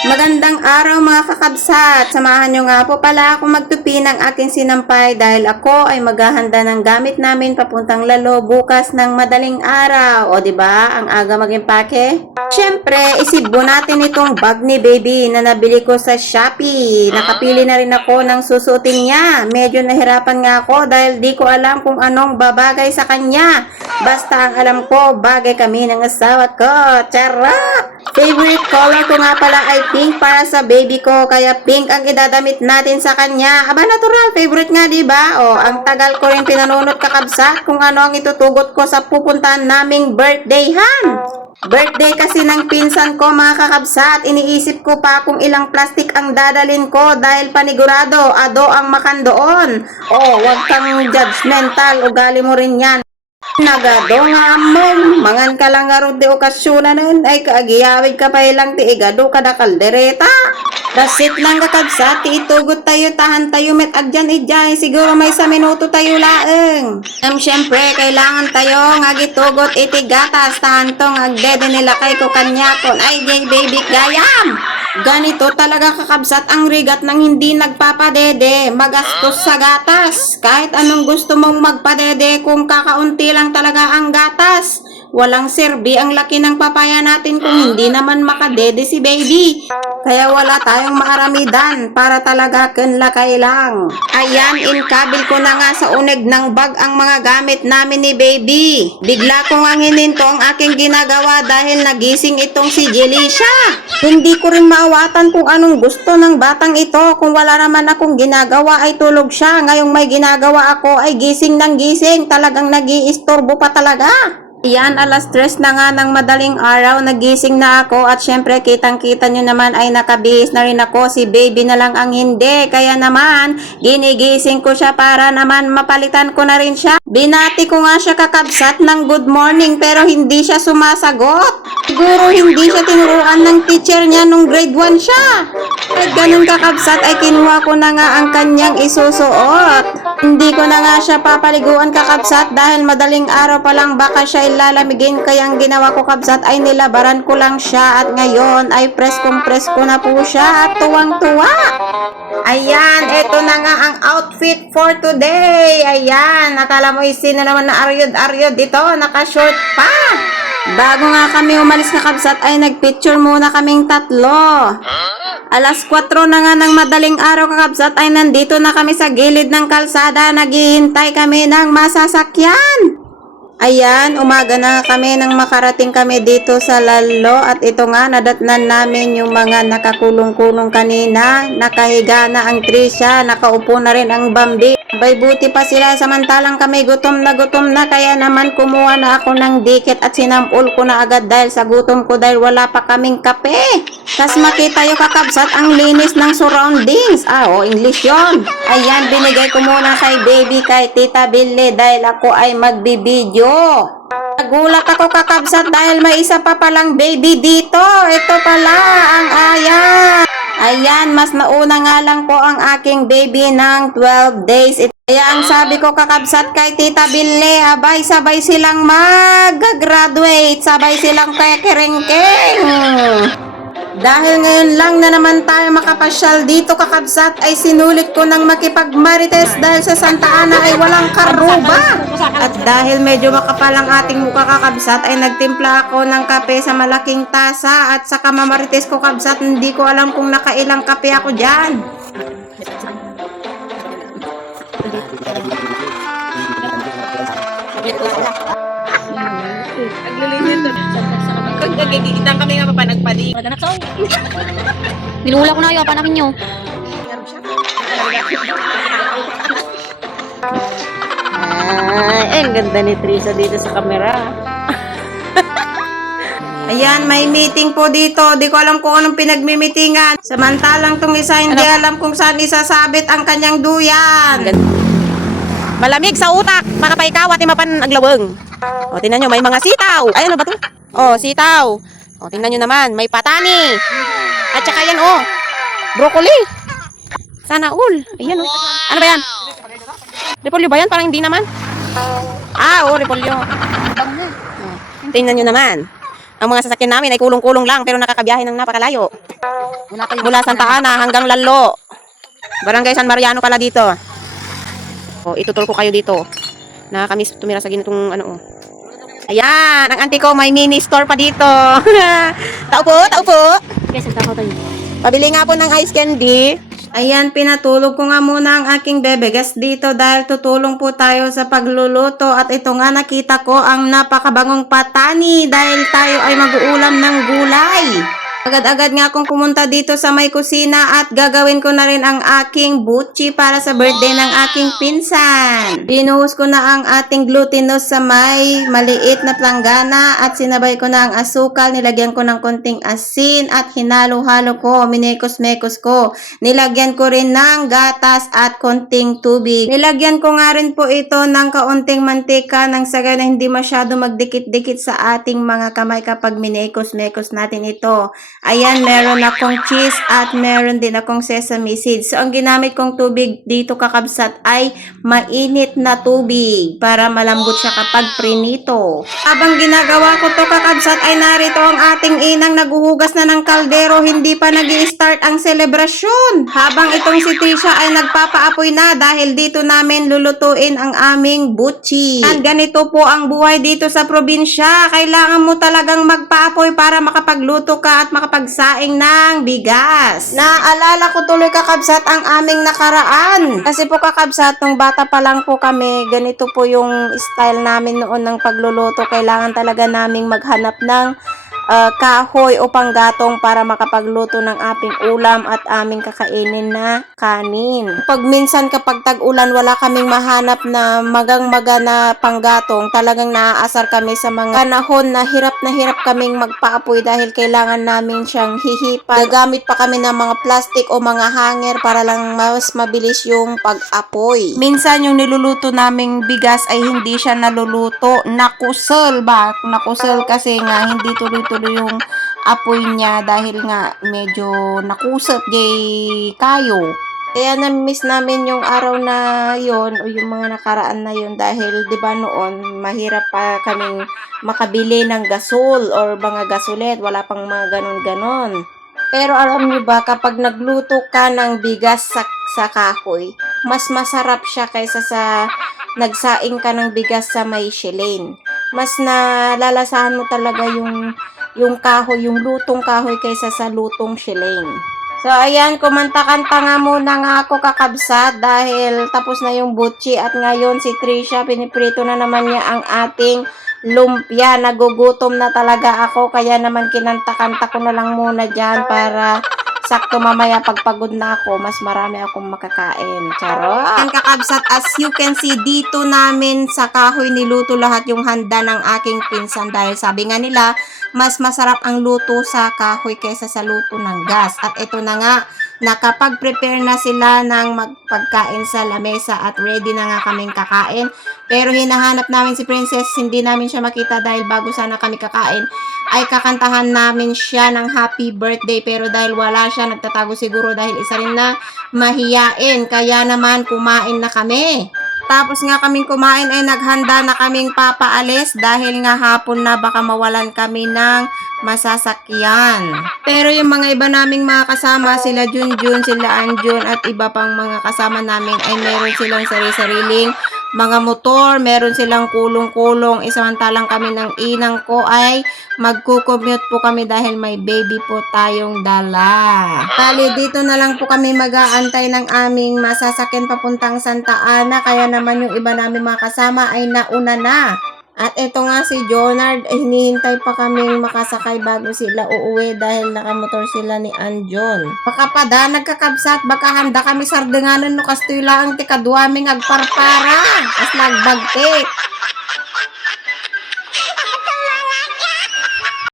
Magandang araw mga kakabsat. Samahan nyo nga po pala ako magtupi ng aking sinampay dahil ako ay maghahanda ng gamit namin papuntang Lalo bukas ng madaling araw. O diba, ang aga mag-impake? Siyempre, isibbo natin itong bag ni baby na nabili ko sa Shopee. Nakapili na rin ako ng susuotin niya. Medyo nahirapan nga ako dahil di ko alam kung anong babagay sa kanya. Basta ang alam ko, bagay kami ng asawa ko. Charot! Favorite color ko nga pala ay pink para sa baby ko, kaya pink ang idadamit natin sa kanya. Aba, natural, favorite nga, diba? O, ang tagal ko rin pinanunot kakabsat kung ano ang itutugot ko sa pupuntahan naming birthday-han. Birthday kasi ng pinsan ko mga kakabsat, iniisip ko pa kung ilang plastic ang dadalin ko dahil panigurado, ado ang makandoon. O, wag kang judgmental, ugali mo rin yan. Nagado nga amon, mangan ka lang nga ron di okasyonan ay kaagiyawid ka pa ilang ti igado kada kaldereta. Dasit lang kakabsat, ti itugot tayo, tahan tayo met agyan ijay, siguro may sa minuto tayo laeng. Siyempre, kailangan tayo nga gitugot iti gatas, tahan tong agdede nila kay ko kanyakon, ay jay baby gayam. Ganito talaga kakabsat ang rigat ng hindi nagpapadede, magastos sa gatas. Kahit anong gusto mong magpadede kung kakaunti lang talaga ang gatas. Walang serbi ang laki ng papaya natin kung hindi naman makadede si baby. Kaya wala tayong maaramidan para talaga kanlakay lang. Ayan, inkabil ko na nga sa uneg ng bag ang mga gamit namin ni baby. Bigla ko nga hininto ang aking ginagawa dahil nagising itong si Jelicia. Hindi ko rin maawatan kung anong gusto ng batang ito. Kung wala naman akong ginagawa ay tulog siya. Ngayong may ginagawa ako ay gising ng gising. Talagang nag-iistorbo pa talaga. Yan, alas 3 na nga ng madaling araw, nagising na ako at syempre kitang-kita nyo naman ay nakabihis na rin ako, si baby na lang ang hindi. Kaya naman, ginigising ko siya para naman mapalitan ko na rin siya. Binati ko nga siya kakabsat ng good morning pero hindi siya sumasagot. Siguro hindi siya tinuruan ng teacher niya nung grade 1 siya. At ganun kakabsat ay kinuha ko na nga ang kanyang isusuot. Hindi ko na nga siya papaliguan kakabsat dahil madaling araw pa lang baka siya lalamigin, kaya ang ginawa ko kabsat ay nilabaran ko lang siya at ngayon ay preskong presko na po siya at tuwang-tuwa. Ayan, eto na nga ang outfit for today. Ayan, akala mo sino naman na aryod-aryod dito, naka-short pa. Bago nga kami umalis na kabsat ay nagpicture muna kaming tatlo. Alas 4 na nga ng madaling araw kakabsat ay nandito na kami sa gilid ng kalsada, naghihintay kami ng masasakyan. Ayan, umaga na kami nang makarating kami dito sa Lalo at ito nga, nadatnan namin yung mga nakakulong-kulong kanina. Nakahiga na ang Trisha, nakaupo na rin ang Bambi. Bay buti pa sila samantalang kami gutom na kaya naman kumuha na ako ng dikit at sinampul ko na agad dahil sa gutom ko dahil wala pa kaming kape. Tas makita yung kakabsat ang linis ng surroundings. English yon. Ayan, binigay ko muna kay baby, kay Tita Billy dahil ako ay magbibideo. Nagulat ako kakabsat dahil may isa pa palang baby dito. Ito pala ang Aya. Ayan, mas nauna nga lang po ang aking baby ng 12 days. Kaya ang sabi ko kakabsat kay Tita Billy, abay sabay silang mag-graduate, sabay silang kekerengkeng. Dahil ngayon lang na naman tayo makapasyal dito kakabsat ay sinulit ko ng makipagmarites dahil sa Santa Ana ay walang karuba. At dahil medyo makapal ang ating mukha kakabsat ay nagtimpla ako ng kape sa malaking tasa at sa kamamarites ko kabsat, hindi ko alam kung nakailang kape ako dyan. Kung nagigitang kami nga papanagpali. Nagdanak sa Nilula ko na yung panakin nyo. Ang ganda ni Trisha dito sa camera. Ayan, may meeting po dito. Di ko alam kung anong pinagmimitingan. Samantalang tong isa hindi alam kung saan isasabit ang kanyang duyan. Malamig sa utak, makapaikawat ni mapan aglaweng. O, tingnan nyo, may mga sitaw. Ay, ano ba to? O, sitaw. O, tingnan nyo naman, may patani. At saka yan, broccoli. Sana all. Ayan, Ano ba yan? Repolyo ba yan? Parang hindi naman. Repolyo. Tingnan nyo naman. Ang mga sasakyan namin ay kulong-kulong lang pero nakakabiyahe ng napakalayo. Mula Santa Ana hanggang Lalo. Barangay San Mariano pala dito. O, itutol ko kayo dito. Nakakamiss tumira sa ganitong ano. Ayan, ang auntie ko may mini store pa dito. Tao po. Guys, nagtakaw tayo. Pabili nga po ng ice candy. Ayan, pinatulog ko nga muna ang aking bebegas dito dahil tutulong po tayo sa pagluluto. At ito nga nakita ko ang napakabangong patani dahil tayo ay mag-uulam ng gulay. Agad-agad nga akong pumunta dito sa may kusina at gagawin ko na rin ang aking butchi para sa birthday ng aking pinsan. Binuhos ko na ang ating glutinous sa may maliit na planggana at sinabay ko na ang asukal. Nilagyan ko ng konting asin at hinalo-halo ko. Minekos-mekos ko. Nilagyan ko rin ng gatas at konting tubig. Nilagyan ko nga rin po ito ng kaunting mantika nang sa na hindi masyado magdikit-dikit sa ating mga kamay kapag minekos-mekos natin ito. Ayan, meron akong cheese at meron din akong sesame seeds. So, ang ginamit kong tubig dito kakabsat ay mainit na tubig para malambot siya kapag prinito. Habang ginagawa ko to kakabsat ay narito ang ating inang naguhugas na ng kaldero. Hindi pa nag-i-start ang selebrasyon. Habang itong si Trisha ay nagpapaapoy na dahil dito namin lulutuin ang aming butchi. At ganito po ang buhay dito sa probinsya. Kailangan mo talagang magpaapoy para makapagluto ka at makapagsaing ng bigas. Naalala ko tuloy kakabsat ang aming nakaraan. Kasi po kakabsat, nung bata pa lang po kami, ganito po yung style namin noon ng pagluluto. Kailangan talaga naming maghanap ng kahoy o panggatong para makapagluto ng ating ulam at aming kakainin na kanin. Pag minsan kapag tag-ulan wala kaming mahanap na magang-maga na panggatong, talagang naaasar kami sa mga panahon na hirap kaming magpaapoy dahil kailangan namin siyang hihipan. Gagamit pa kami ng mga plastic o mga hanger para lang mas mabilis yung pag-apoy. Minsan yung niluluto naming bigas ay hindi siya naluluto. Nakusel ba? Nakusel kasi nga hindi tuloy-tuloy yung apoy niya dahil nga medyo nakusap gay kayo. Kaya na-miss namin yung araw na yon o yung mga nakaraan na yon dahil 'di ba noon mahirap pa kaming makabili ng gasol or mga gasolet, wala pang mga ganon-ganon. Pero alam niyo ba kapag nagluto ka ng bigas sa kahoy, mas masarap siya kaysa sa nagsaing ka ng bigas sa may shilane. Mas nalalasahan mo talaga yung kahoy, yung lutong kahoy kaysa sa lutong shilane. So, ayan, kumanta-kanta nga muna nga ako kakabsat dahil tapos na yung butchi at ngayon si Trisha, piniprito na naman niya ang ating lumpia. Nagugutom na talaga ako kaya naman kinanta-kanta ko na lang muna dyan para sakto mamaya pagpagod na ako, mas marami akong makakain. Charot! Ang kakabsat, as you can see, dito namin sa kahoy niluto lahat yung handa ng aking pinsan dahil sabi nga nila, mas masarap ang luto sa kahoy kaysa sa luto ng gas. At ito na nga, nakapag-prepare na sila ng magpagkain sa lamesa at ready na nga kaming kakain. Pero hinahanap namin si Princess, hindi namin siya makita dahil bago sana kami kakain, ay kakantahan namin siya ng happy birthday. Pero dahil wala siya, nagtatago siguro dahil isa rin na mahiyain. Kaya naman kumain na kami. Tapos nga kaming kumain ay naghanda na kaming papaalis dahil nga hapon na baka mawalan kami ng masasakyan. Pero yung mga iba naming mga kasama, sila Junjun, sila Anjun at iba pang mga kasama namin ay meron silang sari-sariling mga motor, meron silang kulong-kulong. Isamantalang kami ng inang ko ay magkukommute po kami dahil may baby po tayong dala. Bali, dito na lang po kami mag-aantay ng aming masasakyan papuntang Santa Ana. Kaya naman yung iba namin mga kasama ay nauna na. At ito nga si Jonard, hinihintay pa kaming makasakay bago sila uuwi dahil nakamotor sila ni Anjon. Baka pa da, nagkakabsat, baka handa kami sardenganan no kastoy lang ti kaduaming agparpara. As nagbagtik.